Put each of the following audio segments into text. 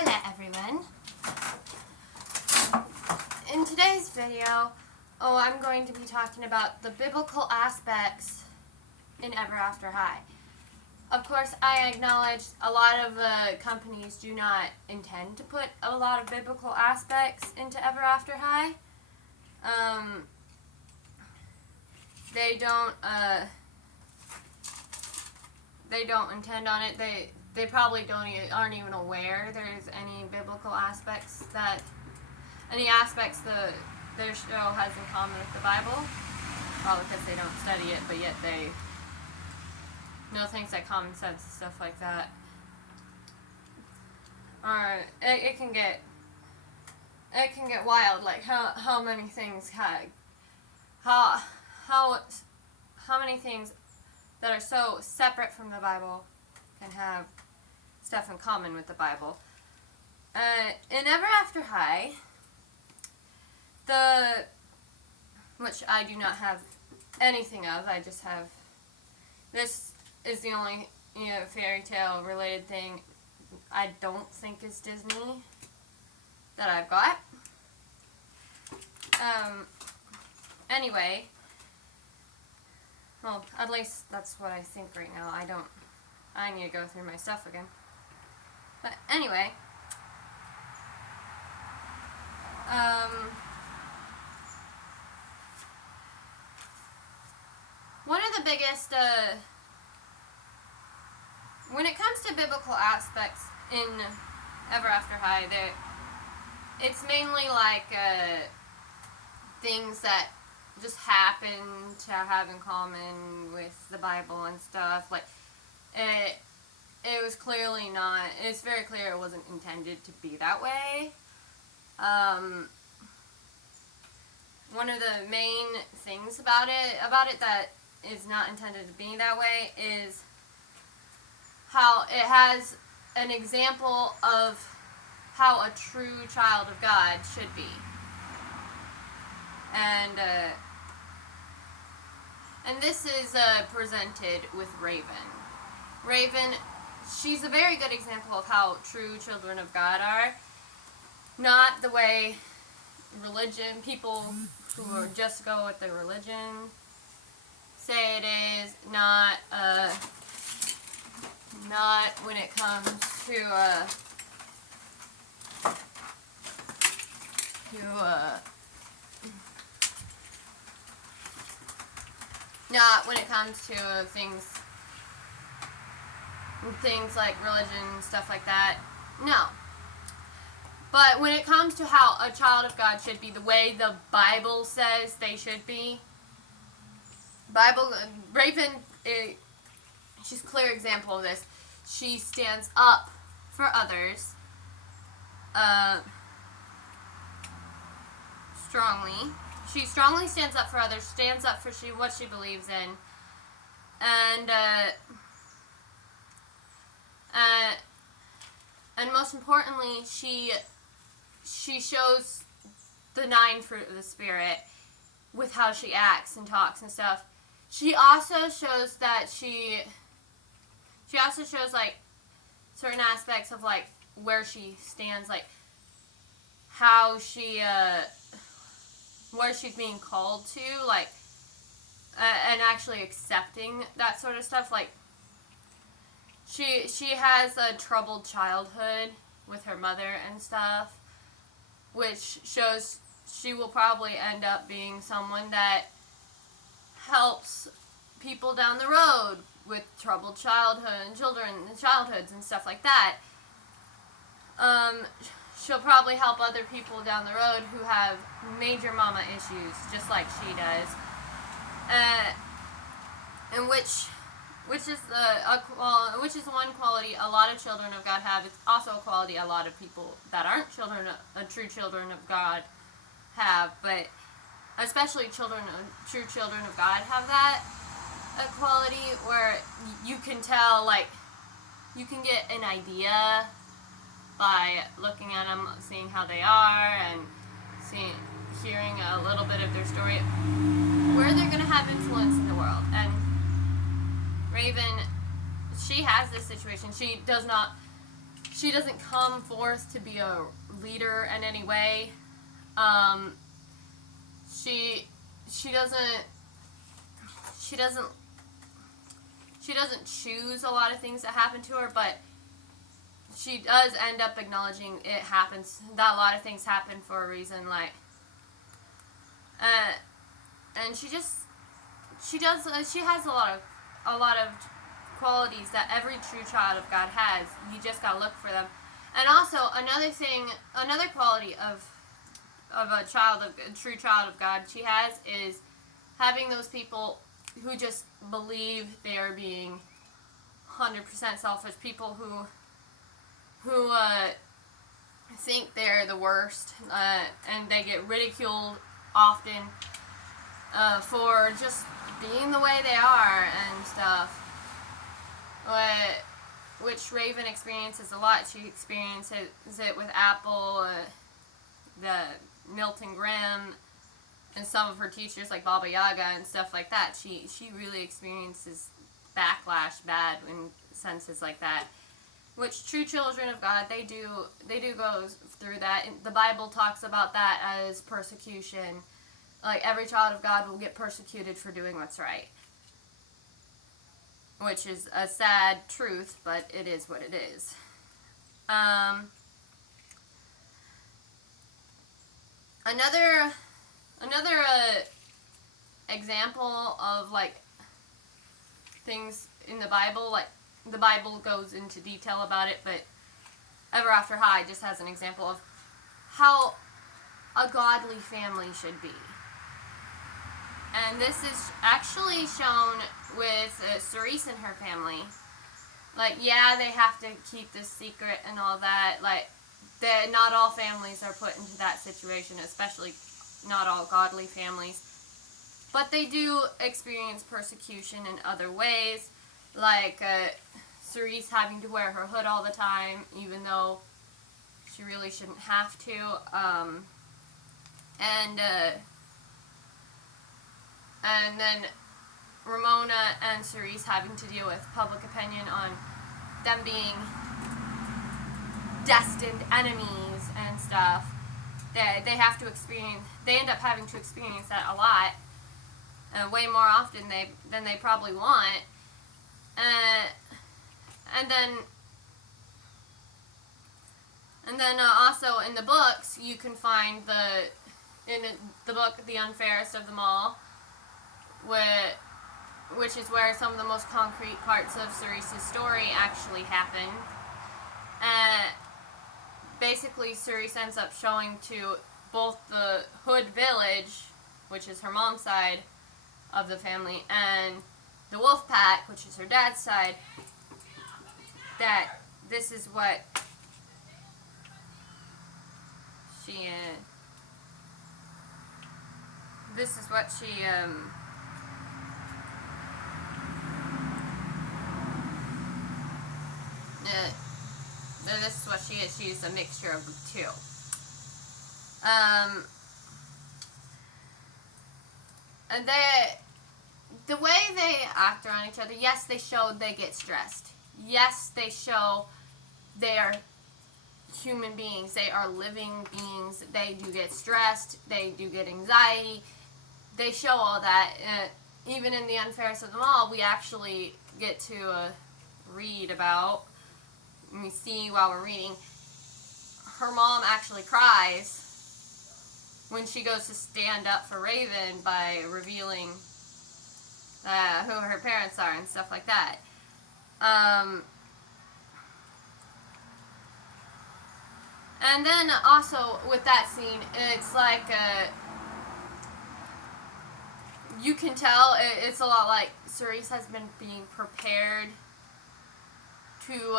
Hola everyone. In today's video, I'm going to be talking about the biblical aspects in Ever After High. Of course, I acknowledge a lot of companies do not intend to put a lot of biblical aspects into Ever After High. They don't intend on it. They probably aren't even aware there's any biblical aspects that their show has in common with the Bible. Probably because they don't study it, but yet they know things like common sense and stuff like that. Or it can get wild, like how many things how many things that are so separate from the Bible can have stuff in common with the Bible. In Ever After High, which I do not have anything of, I just have, this is the only fairy tale related thing I don't think is Disney that I've got. Anyway, well, at least that's what I think right now. I need to go through my stuff again. But anyway, one of the biggest, when it comes to biblical aspects in Ever After High, it's mainly like things that just happen to have in common with the Bible and stuff. Like, it was clearly not, it's very clear it wasn't intended to be that way. One of the main things about it that is not intended to be that way is how it has an example of how a true child of God should be. And this is presented with Raven. Raven, she's a very good example of how true children of God are. Not the way people who just go with the religion say it is. Not when it comes to not when it comes to things like religion and stuff like that. No. But when it comes to how a child of God should be, the way the Bible says they should be, Raven, she's a clear example of this. She stands up for others strongly. She strongly stands up for others, stands up for what she believes in, and most importantly, she shows the 9 fruit of the Spirit with how she acts and talks and stuff. She also shows that she also shows like certain aspects of like where she stands, like how she where she's being called to, like and actually accepting that sort of stuff. Like she has a troubled childhood with her mother and stuff, which shows she will probably end up being someone that helps people down the road with troubled childhoods and stuff like that. She'll probably help other people down the road who have major mama issues, just like she does. And which is one quality a lot of children of God have. It's also a quality a lot of people that aren't true children of God have, but especially true children of God have that quality where you can tell, like, you can get an idea by looking at them, seeing how they are, and hearing a little bit of their story, where they're going to have influence in the world. And Raven, she has this situation. she doesn't come forth to be a leader in any way. She doesn't choose a lot of things that happen to her, but she does end up acknowledging it happens, that a lot of things happen for a reason, like, and she has a lot of qualities that every true child of God has. You just gotta look for them. And also another quality of a true child of God she has is having those people who just believe they are being 100% selfish, people who think they're the worst, and they get ridiculed often for just being the way they are and stuff. Which Raven experiences a lot. She experiences it with Apple, the Milton Grimm, and some of her teachers like Baba Yaga and stuff like that. She really experiences backlash, bad in senses like that. Which true children of God, they do go through that. And the Bible talks about that as persecution. Like, every child of God will get persecuted for doing what's right. Which is a sad truth, but it is what it is. Another example of, like, things in the Bible, like, the Bible goes into detail about it, but Ever After High just has an example of how a godly family should be. And this is actually shown with Cerise and her family. Like, yeah, they have to keep this secret and all that. Like, not all families are put into that situation, especially not all godly families. But they do experience persecution in other ways, like Cerise having to wear her hood all the time, even though she really shouldn't have to. And then Ramona and Cerise having to deal with public opinion on them being destined enemies and stuff. They have to experience. They end up having to experience that a lot, way more often than they probably want. And then also in the books you can find in the book The Unfairest of Them All, which is where some of the most concrete parts of Cerise's story actually happen. Basically, Cerise ends up showing to both the Hood village, which is her mom's side of the family, and the Wolf Pack, which is her dad's side, that this is what she this is what she is. She's a mixture of the two. And the way they act around each other, yes, they show they get stressed. Yes, they show they are human beings. They are living beings. They do get stressed. They do get anxiety. They show all that. Even in The Unfairest of Them All, we actually get to read about, and we see while we're reading, her mom actually cries when she goes to stand up for Raven by revealing who her parents are and stuff like that. And then also with that scene, it's like you can tell it's a lot like Cerise has been being prepared to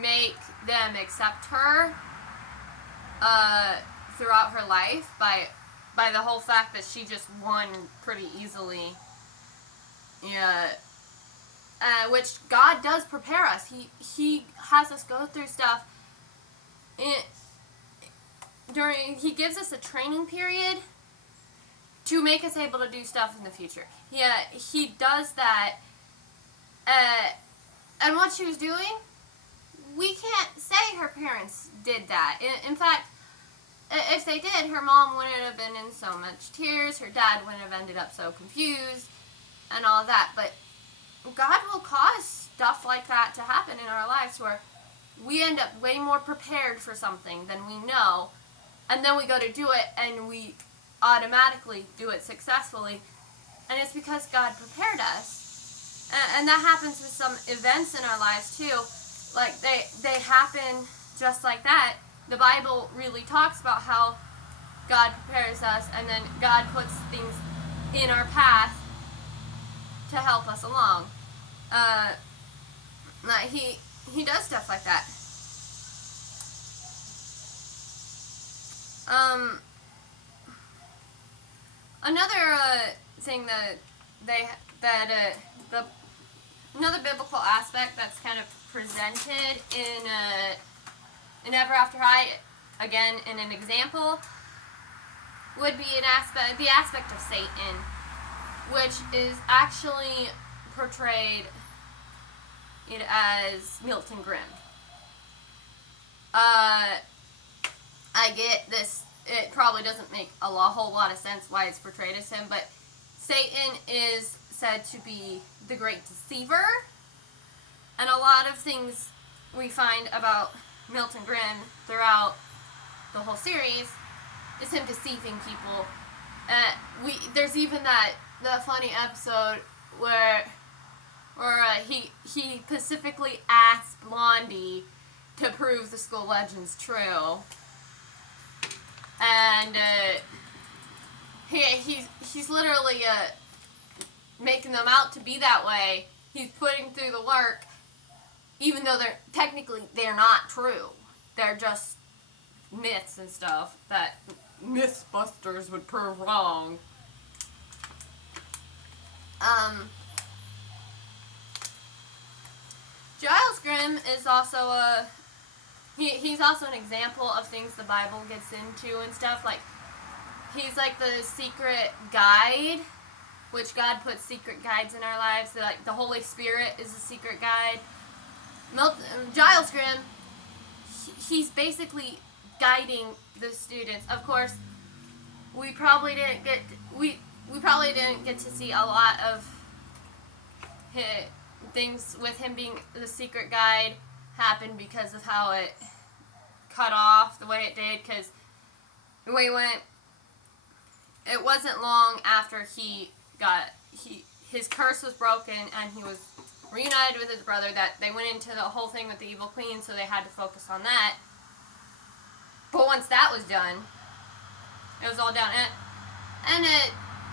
make them accept her throughout her life by the whole fact that she just won pretty easily. Yeah. Which God does prepare us. He has us go through stuff. He gives us a training period to make us able to do stuff in the future. Yeah, he does that. And what she was doing parents did that. In fact, if they did, her mom wouldn't have been in so much tears. Her dad wouldn't have ended up so confused and all that. But God will cause stuff like that to happen in our lives where we end up way more prepared for something than we know. And then we go to do it and we automatically do it successfully. And it's because God prepared us. And that happens with some events in our lives too. Like they happen just like that. The Bible really talks about how God prepares us and then God puts things in our path to help us along. He does stuff like that. Another thing another biblical aspect that's kind of presented in Ever After High, again in an example, would be the aspect of Satan, which is actually portrayed as Milton Grimm. I get this. It probably doesn't make a whole lot of sense why it's portrayed as him, but Satan is said to be the great deceiver, and a lot of things we find about Milton Grimm throughout the whole series is him deceiving people. There's even the funny episode where he specifically asked Blondie to prove the school legend's true. And he's literally making them out to be that way. He's putting through the work, even though they're not true. They're just myths and stuff that Mythbusters would prove wrong. Giles Grimm is also he's also an example of things the Bible gets into and stuff. Like, he's like the secret guide, which God puts secret guides in our lives. So, like, the Holy Spirit is a secret guide. Giles Grimm, he's basically guiding the students. Of course, we probably didn't get to see a lot of things with him being the secret guide happen because of how it cut off the way it did, because the way it went, it wasn't long after his curse was broken and he was reunited with his brother that they went into the whole thing with the Evil Queen, so they had to focus on that. But once that was done, it was all done.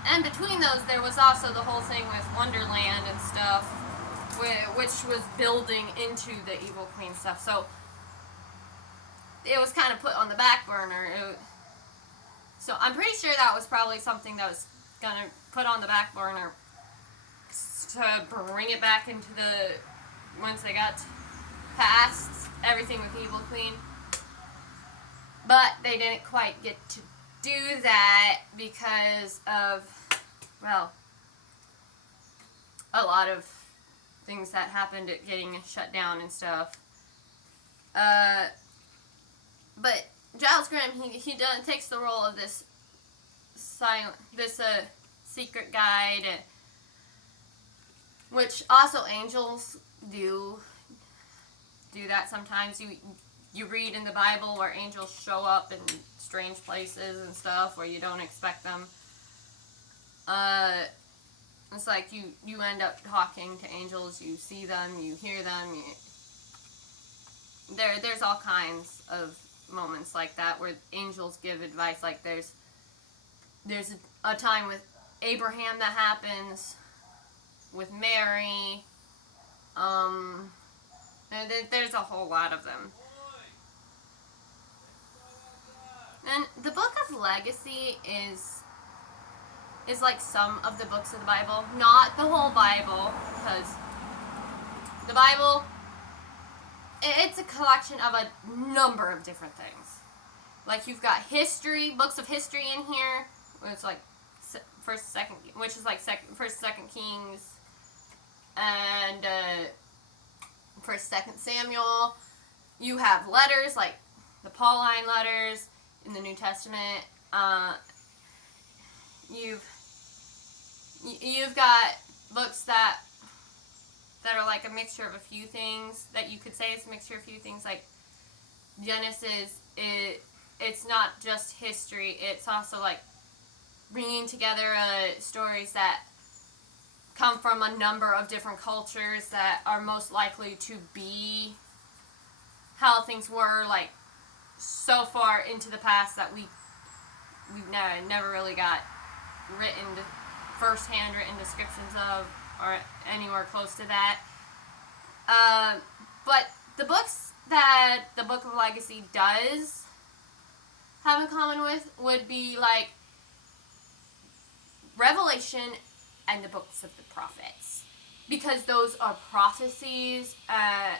And between those, there was also the whole thing with Wonderland and stuff, which was building into the Evil Queen stuff. So it was kind of put on the back burner. So I'm pretty sure that was probably something that was going to put on the back burner to bring it back into once they got past everything with Evil Queen. But they didn't quite get to do that because of, well, a lot of things that happened at getting shut down and stuff. But Giles Grimm, he takes the role of this secret guide, which also angels do that sometimes. You read in the Bible where angels show up in strange places and stuff where you don't expect them. It's like you end up talking to angels, you see them, you hear them. There's all kinds of moments like that where angels give advice. Like there's a time with Abraham that happens, with Mary. There's a whole lot of them. And the Book of Legacy is like some of the books of the Bible, not the whole Bible, because the Bible, it's a collection of a number of different things. Like, you've got books of history in here, which is like First, Second Kings, and First, Second Samuel. You have letters like the Pauline letters in the New Testament. You've got books that are like a mixture of a few things, that you could say is a mixture of a few things, like Genesis. It's not just history, it's also like bringing together stories that come from a number of different cultures that are most likely to be how things were, like, so far into the past that we've never really got first-hand written descriptions of, or anywhere close to that. But the books that the Book of Legacy does have in common with would be like Revelation and the books of the prophets, because those are prophecies and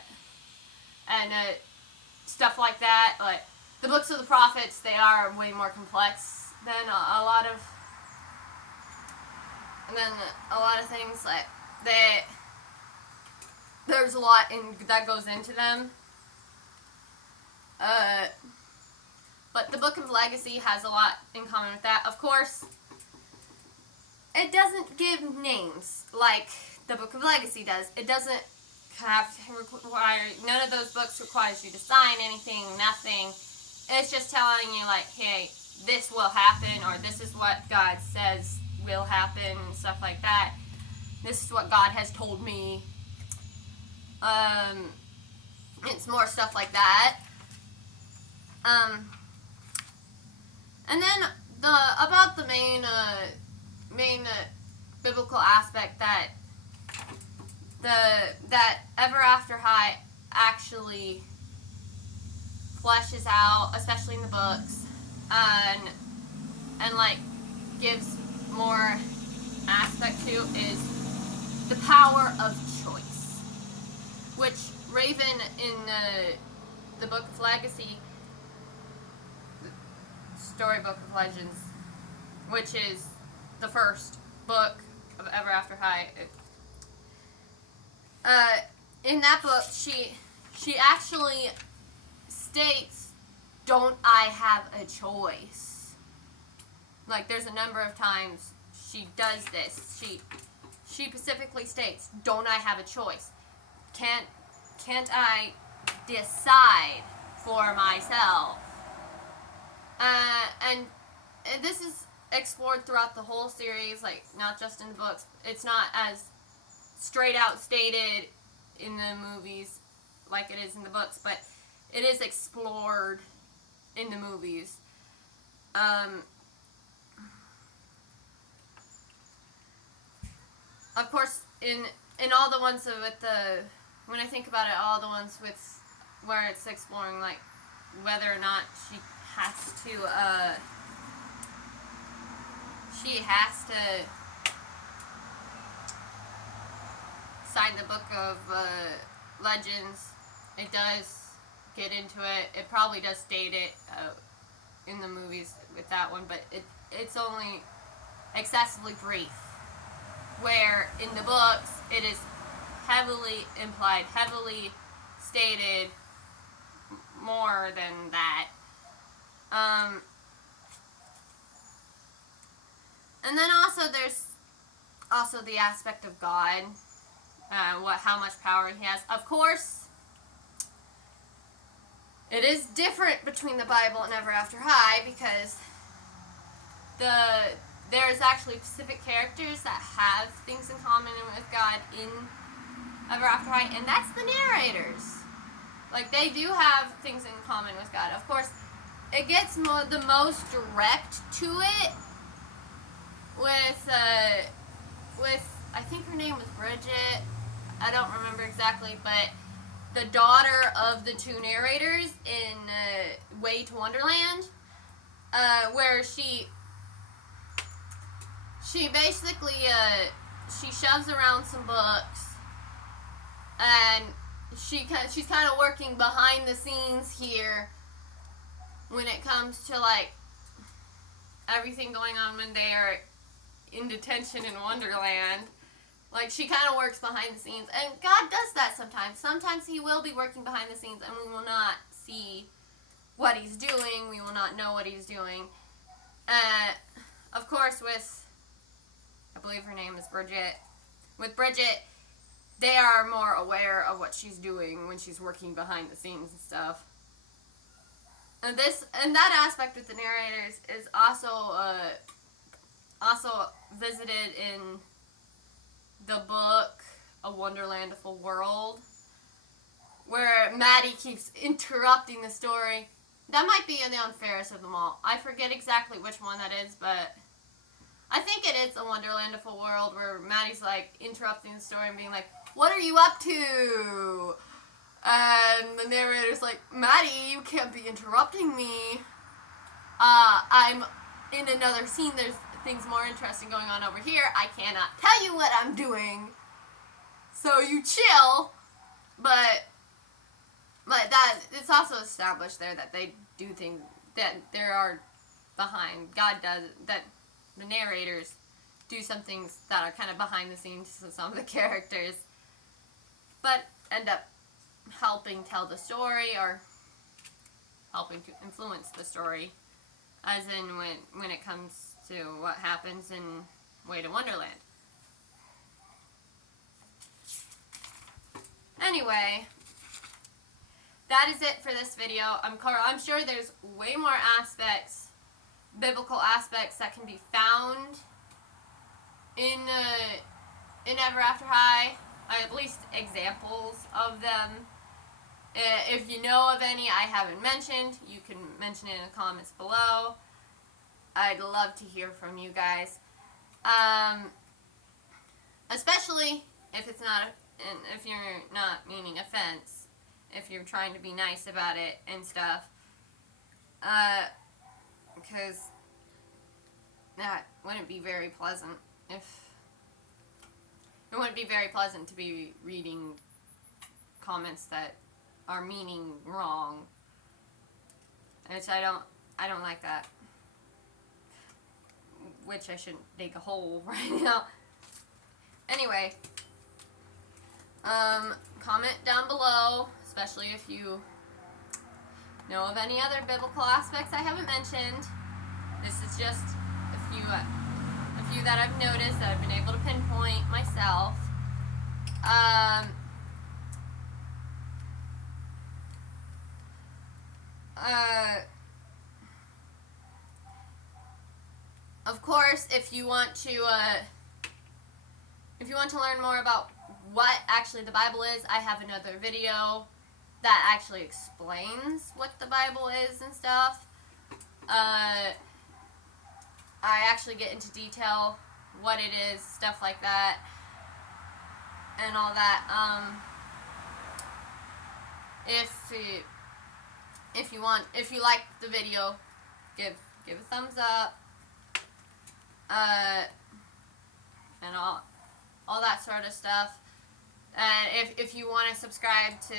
stuff like that. Like the books of the prophets, they are way more complex than a lot of things. Like there's a lot that goes into them. But the Book of Legacy has a lot in common with that. Of course, it doesn't give names like the Book of Legacy does. It doesn't none of those books requires you to sign anything, nothing. It's just telling you, like, hey, this will happen, or this is what God says will happen, and stuff like that. This is what God has told me. It's more stuff like that. And then about the main biblical aspect that Ever After High actually fleshes out, especially in the books, and like gives more aspect to, is the power of choice, which Raven in the Book of Legacy, Storybook of Legends, which is the first book of Ever After High. In that book, she actually states, "Don't I have a choice?" Like, there's a number of times she does this. She specifically states, "Don't I have a choice? Can't I decide for myself?" And this is explored throughout the whole series, like, not just in the books. It's not as straight out stated in the movies like it is in the books, but it is explored in the movies. Of course, in all the ones with when I think about it, all the ones with where it's exploring, like, whether or not she has to sign the Book of Legends. It does get into it. It probably does state it in the movies with that one, but it's only excessively brief. Where in the books, it is heavily implied, heavily stated, more than that. And then also there's also the aspect of God, how much power he has. Of course, it is different between the Bible and Ever After High, because there's actually specific characters that have things in common with God in Ever After High, and that's the narrators. Like, they do have things in common with God. Of course, it gets the most direct to it with I think her name was Bridget. I don't remember exactly, but the daughter of the two narrators in Way to Wonderland, where she basically she shoves around some books, and she's kind of working behind the scenes here when it comes to, like, everything going on when they are in detention in Wonderland. Like, she kind of works behind the scenes, and God does that sometimes. Sometimes he will be working behind the scenes, and we will not see what he's doing. We will not know what he's doing. Of course, with, I believe her name is Bridget. With Bridget, they are more aware of what she's doing when she's working behind the scenes and stuff. And that aspect with the narrators is also visited in the book A Wonderlandful World, where Maddie keeps interrupting the story. That might be in the unfairest of them all. I forget exactly which one that is, but I think it is A Wonderlandful World, where Maddie's like interrupting the story and being like, "What are you up to?" And the narrator's like, "Maddie, you can't be interrupting me. I'm in another scene. There's things more interesting going on over here. I cannot tell you what I'm doing. So you chill." But that it's also established there that they do things that there are behind. God does that. The narrators do some things that are kind of behind the scenes to some of the characters, but end up helping tell the story or helping to influence the story, as in when it comes to what happens in Way to Wonderland. Anyway, that is it for this video. I'm sure there's way more aspects, biblical aspects, that can be found in Ever After High, at least examples of them. If you know of any I haven't mentioned, you can mention it in the comments below. I'd love to hear from you guys, especially if it's not, if you're not meaning offense, if you're trying to be nice about it and stuff, because that wouldn't be very pleasant. It wouldn't be very pleasant to be reading comments that are meaning wrong, which I don't like that. Which I shouldn't dig a hole right now. Anyway, comment down below, especially if you know of any other biblical aspects I haven't mentioned. This is just a few that I've noticed that I've been able to pinpoint myself. Of course, if you want to learn more about what actually the Bible is, I have another video that actually explains what the Bible is and stuff. I actually get into detail what it is, stuff like that, and all that. If you like the video, give a thumbs up, and all that sort of stuff. And if you want to subscribe to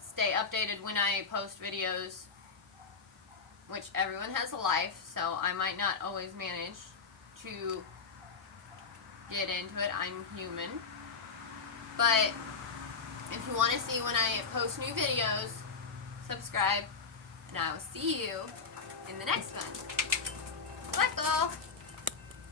stay updated when I post videos, which everyone has a life, so I might not always manage to get into it. I'm human. But if you want to see when I post new videos, subscribe, and I will see you in the next one. Bye, all.